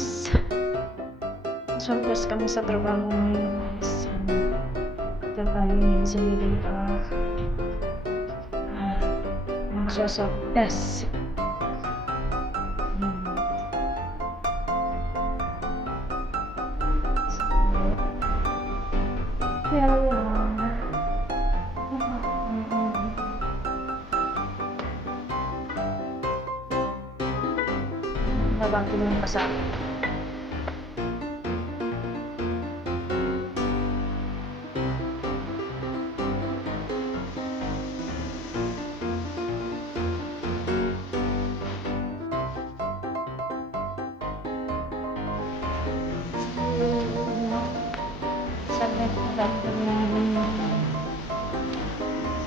guys. Sulbos kami sa trabaho ngayon guys. Kakainin si magsosok test. Nabangko mo yung kasama.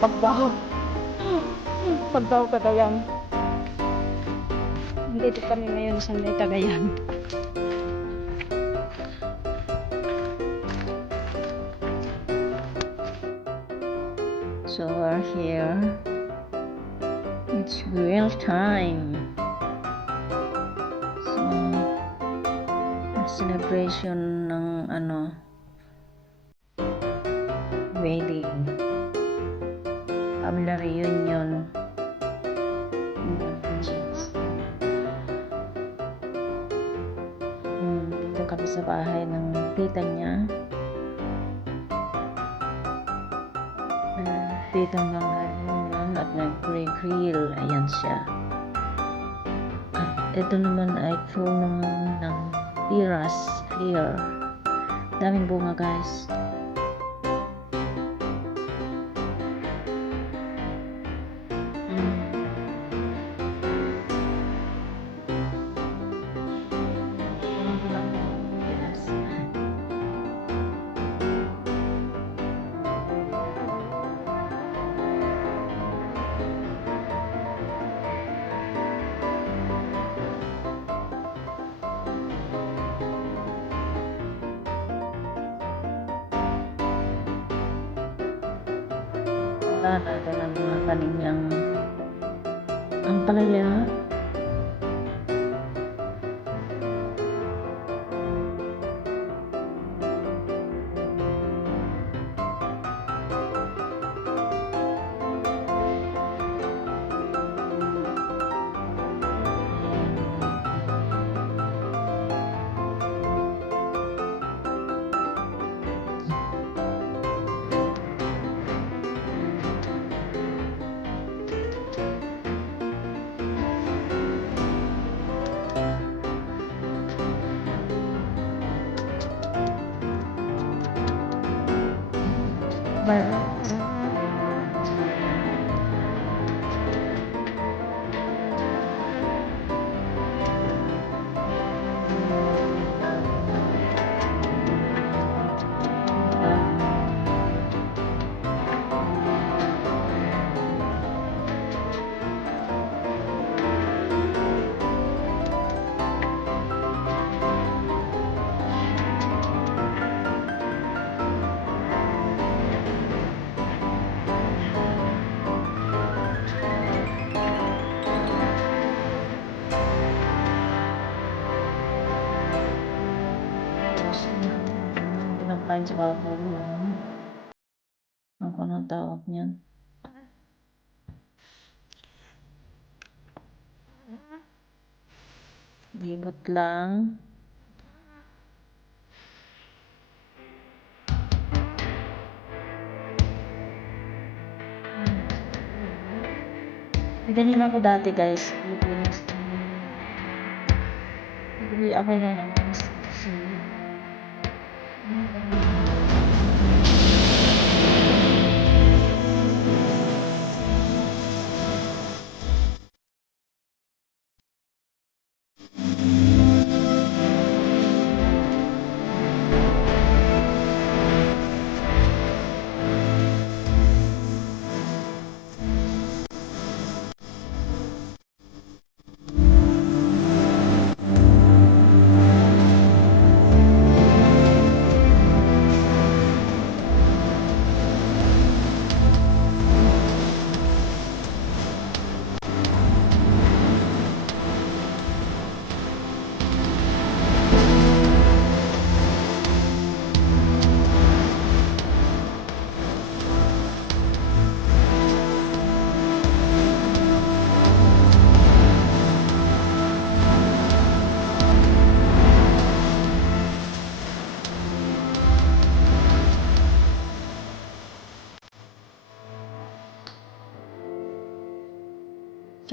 Pagbaho. Pagbaho ka lang. Dito kami ngayon sa may Cagayan. So we're here. It's real time. So celebration ng wedding. Family reunion. Dito kami sa bahay ng tita niya. Dito ng reunion at nag-grill. Ayan siya. At ito naman ay puno ng tiras here. Daming bunga guys. Natin ang mga kanilang ang palaya. Pinakain sa babaw lang. Ako nang tawag niyan. Libot lang. Ganyan ako dati guys. Bili ako na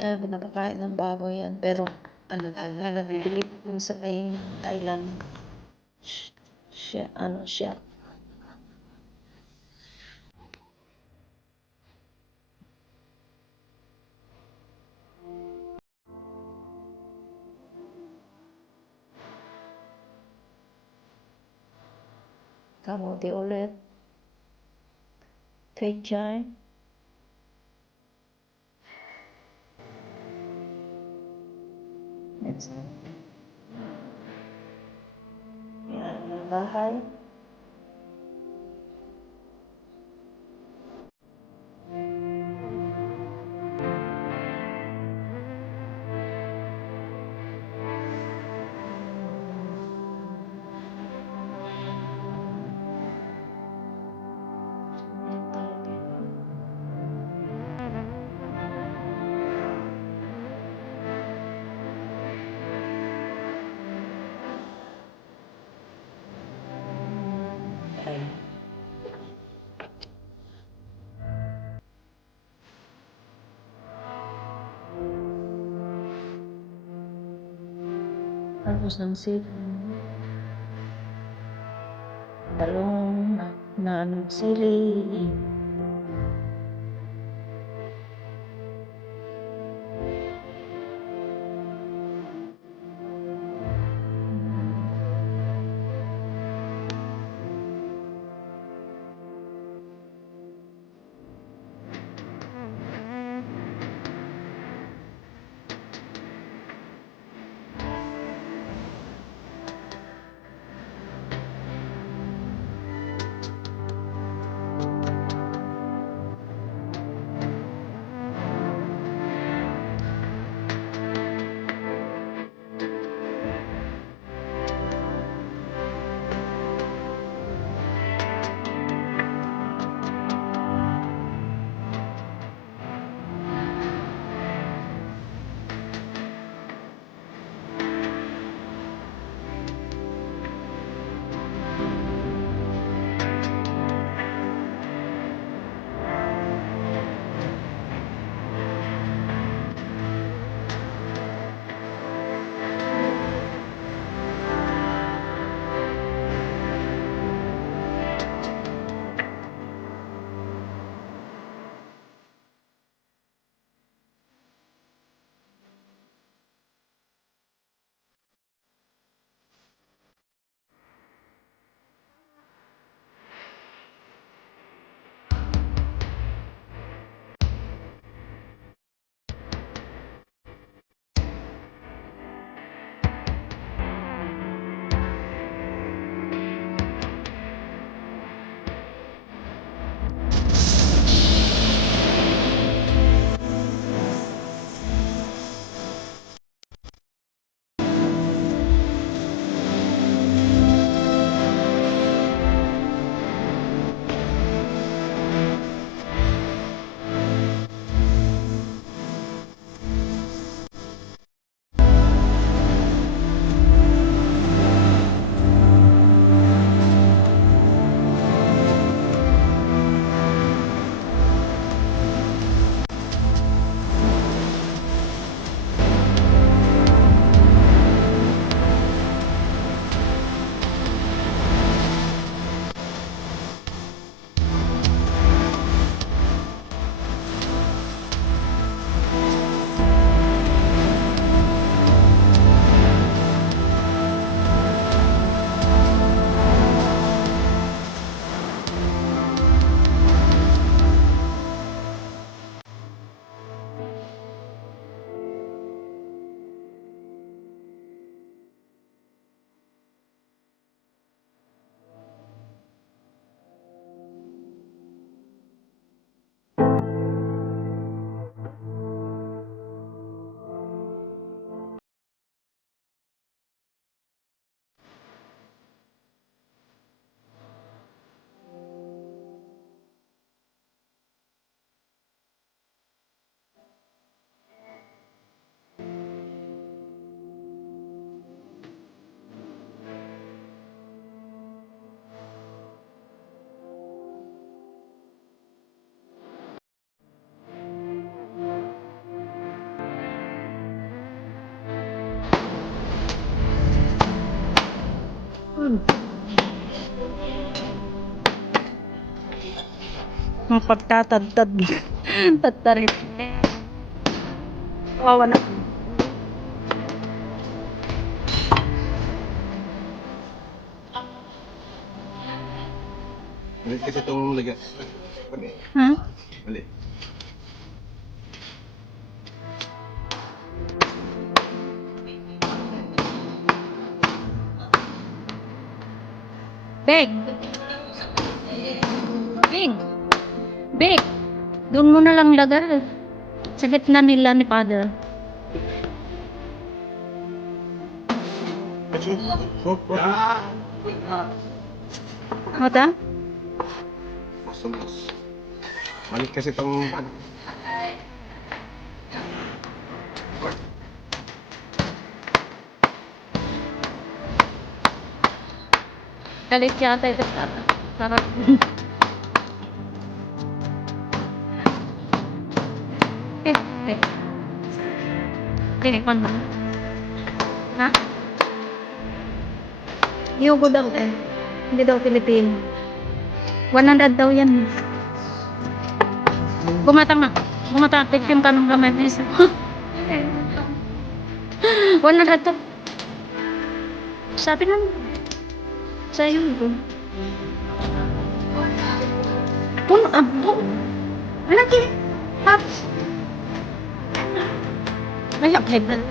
Nakakain ng baboy yan. Pero, bili dun sa may Thailand. Siya. Kamuti ulit. Pechay. Yan, yung bahay. Ay. Tapos ng sili. Talong na sili. Ang pagtatadtad. Tatarit. Kawawa na. Mali kasi itong lagyan. Mali. Ha? Mali. Beg! Beg! Beg! Doon mo na lang lagay. Sa gitna nila ni Father. Mata? Mali kasi itong... Galit yata ito. Sarap. Pinik mo na. Ha? Yugo daw eh. Hindi daw Pilipino. 100 daw yan. Bumatang na. Bumatang. Tikim ka ng gamay. 100 to. Sabi lang. Sa'yo. Puno abo. Lagi. Tapos. May upheaval.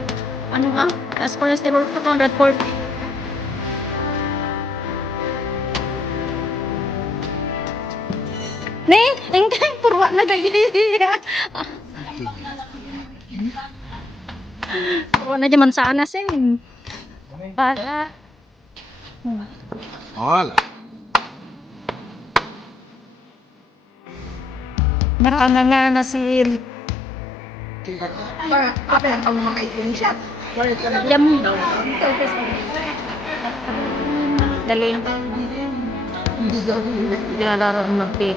Ano nga? As far as the world, 240. Ne, hindi. Purwa na dahil. Purwa na dyan sana sin. Para. Wala. Marana nga na si Alam mo daw. Dali. Hindi na laro ng mag-pay.